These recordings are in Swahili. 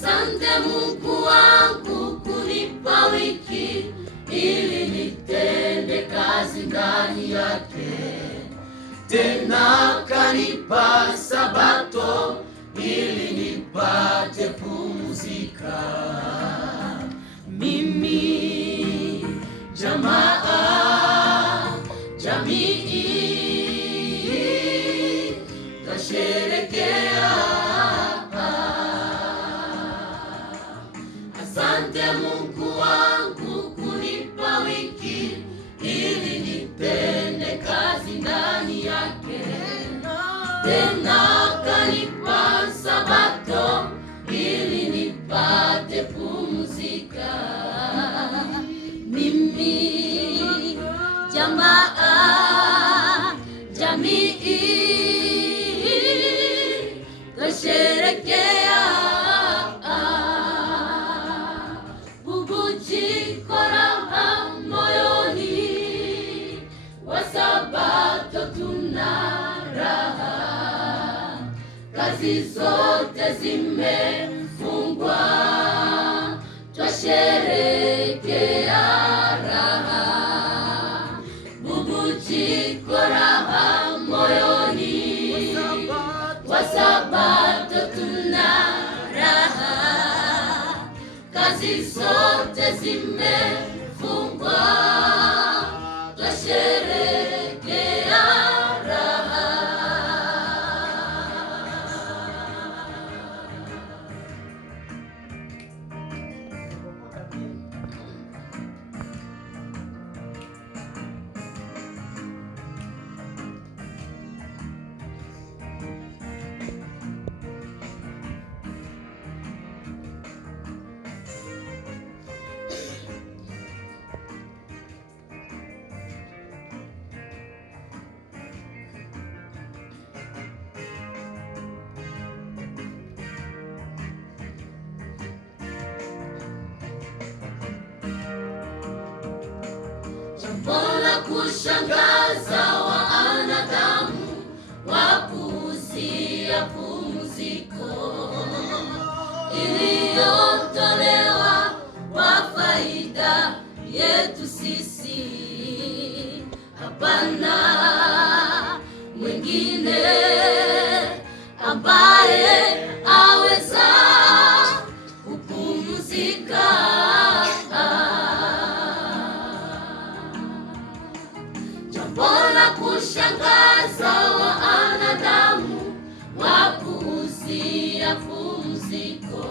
Asante Mungu wangu kunipa wiki ili nitende kazi ndani yake, tena kanipa Sabato ili nipate pumzika. Mimi jamii tasherekea. Asante Mungu wangu kunipa wiki ili nitende kazi ndani yake, tena kanipa Sabato ili nipate pumzika. Mimi jamii tasherekea. Bubujiko raha moyoni, wa Sabato tuna raha. Kazi zote zimefungwa, twasherekea raha. Bubujiko raha moyoni, wa Sabato tuna raha. Kazi zote zimefungwa, twasherekea raha. Jambo la kushangaza, wanadamu wapuuzia pumziko iliyotolewa kwa faida yetu sisi. Hapana mwingine ambaye aweza kupumzika. Jambo la kushangaza, wanadamu wapuuzia pumziko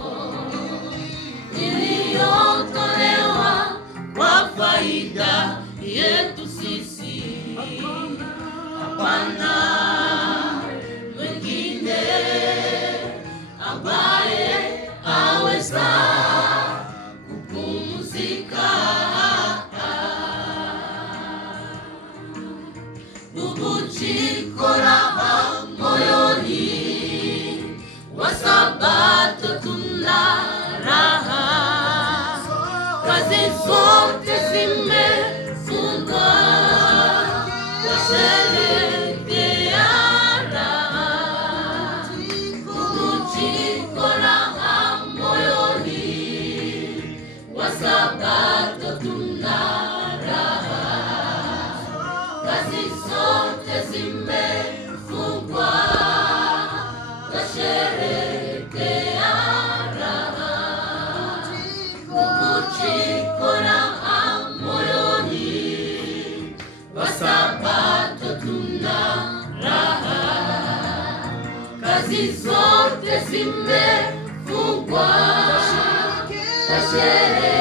iliyotolewa kwa faida yetu sisi. Hapana mwingine ambaye aweza kupumzika. Bubujiko raha moyoni, wa Sabato tuna raha. Kazi zote zimefungwa, twasherekea raha. Bubujiko raha moyoni, wa Sabato tuna raha. Kazi zote zimefungwa, twasherekea raha. Bubujiko raha moyoni, wa Sabato tuna raha. Kazi zote zimefungwa, twasherekea